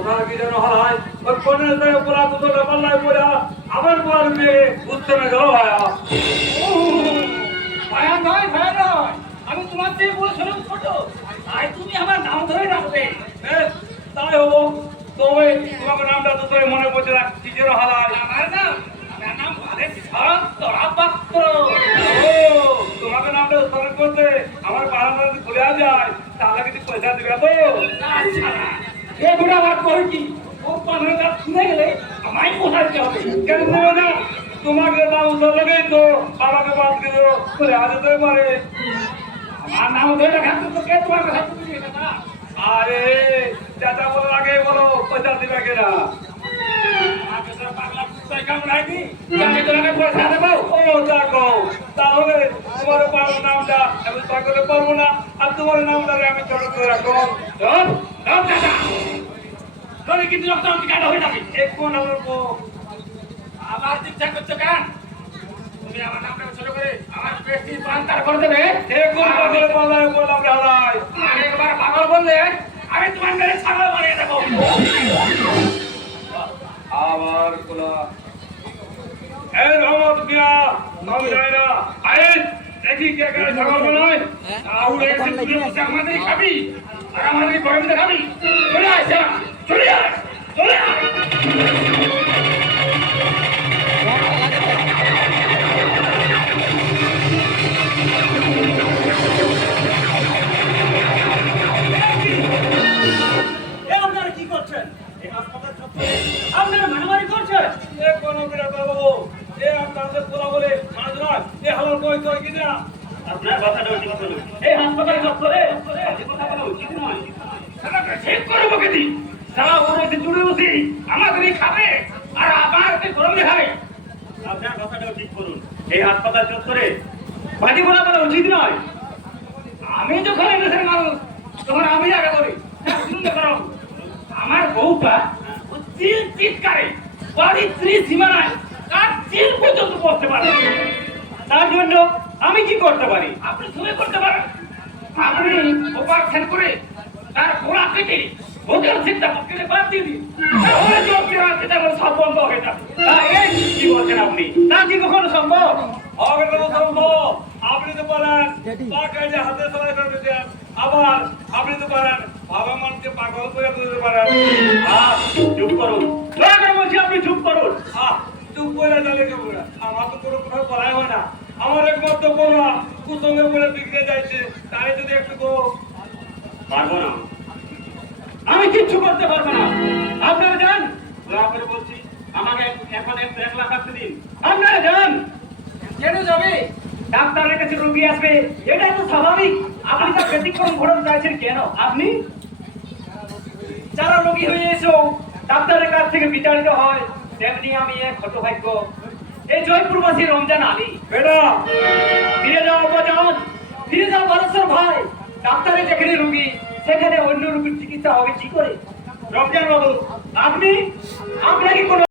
কি যেন হয় ওই কোনের ধরে পোলা দুটো পাল্লায় পড়া আবার পোলার মেয়ে বুঝতে না গেল ভাইয়া ভায়া নয় ভায়া নয়, আমি তোমার চেয়ে বলেছিলাম ছোট, তাই তুমি আমার নাম ধরে রাখবে। তাই হবো তবে তোমাকে নামটা তো তোর মনে পড়ছে না কি যেন হালায় আমার নাম ভারত তরা পাত্র। ও তোমাকে নামটা স্মরণ করতে আমার বারান্দা যদি খুলে যায় তাহলে কিছু পয়সা দিবে তো ছাড়া এ বুড়া বাদ করে কি, ও পানাটা শুনে গেলে আমায় পোষাইতে হবে। কেন দেবে না তোমাকে নাম উদ্ধার লাগেই তো বাবাকে বাদ দিয়ে খুলে আসতে পারে আমার নাম ধরে রাখতে তো কে তোমার কথা শুনবে না। আরে চাচা বলার আগে বলো পয়সা দিবে কেনা আমাকে তো পাগলা কুত্তায় কামড়ায়নি, আমি তোমাকে পয়সা দেবো। ও দেখো তাহলে তোমার বাবার নামটা আমি তা করে পারবো না আর তোমার নামটা আমি ছোট করে রাখো ধর ধর দাদা, ধরে কিন্তু রক্ত কাটা হয়ে যাবে। এখন আমার আমার চিন্তা করছো কেন? তুমি আমার নামটা ছোট করে আমার পেটটি পান্তার করে দেবে। এখন পাগলে পাল্লায় বললাম হারাই আর একবার পাগল বললে আমি তোমার মেরে ছাগল বানিয়ে দেবো। আবার কোলা এই রহমত মিয়া নাম যায় না আরে দেখি কে কে ছাগল বানায় আউড়ে এসে তুই বসে আমাদেরই খাবি আর আমাদেরই ভয়তে খাবি। চলে আয় যা, চলে আয়, চলে আয়। আপনারা কি করছেন? এই হাসপাতাল চত্বরে আপনারা মারামারি করছেন। এ কোন বিরাট বাবু এ আপনাদের কোলা বলে মানুষ নয় এ হালার কই তোর কি না আপনার কথাটা ঠিক বলুন। এই হাসপাতাল চত্বরে যে কথা বলা উচিত নয়। সারাটা ঠিক করবো কেদি? সারা ওর মধ্যে জুড়ে বসি আমাদেরই খাবে আর আমাকে গরমে খাবে। আপনার কথাটাও ঠিক করুন। এই হাসপাতাল চত্বরে বাজি বলা বলা উচিত নয়। আমি যখন এই দেশের মানুষ তখন আমি আগে করি। শুনুন করো আমার বউটা চিল চিৎকারে বাড়ির সীমানায় তার চিল পর্যন্ত পড়তে পারে। তার জন্য আমি কি করতে পারি? আপনি তুমি করতে পারেন। আপনি অপারেশন করে তার গোড়া কেটে ভোগের চিন্তা কেটে বাদ দিয়ে দিন, তাহলে চলতে রাখতে তেমন সব বন্ধ হয়ে যাবে। এই কি বলছেন আপনি? তা কি কখনো সম্ভব? হবে না সম্ভব আপনি তো পারেন তাকে যে হাতে সবাই করে দেন আবার আপনি তো পারেন বাবা মানুষকে পাগল করে দিতে পারেন চুপ করুন, দয়া করে বলছি আপনি চুপ করুন। চুপ করে যাবে কেমন আমার তো কোনো কথা বলাই হয় না আমার একমাত্র বলা কুসঙ্গে বলে বিগড়ে যাইছে তাই যদি একটু গো পারবো না, আমি কিচ্ছু করতে পারবো না। আপনারা যান, দয়া করে বলছি আমাকে এখন একটু 1 লাখ টাকা দিন। আপনারা যান। কেন যাবে? ডাক্তারের কাছে রোগী আসবে, এটাই তো স্বাভাবিক। আপনি তো ব্যতিক্রম ঘটনা চাইছেন কেন? আপনি যারা রোগী হয়ে এসো ডাক্তারের কাছ থেকে বিতাড়িত হয় তেমনি আমি এক হতভাগ্য এই জয়পুরবাসী রমজান আলী। বেটা ফিরে যাও বাজান, ফিরে যাও বালেশ্বর ভাই। ডাক্তারের যেখানে রোগী সেখানে অন্য রোগীর চিকিৎসা হবে কি করে? রমজান বাবু আপনি আপনাকে কোনো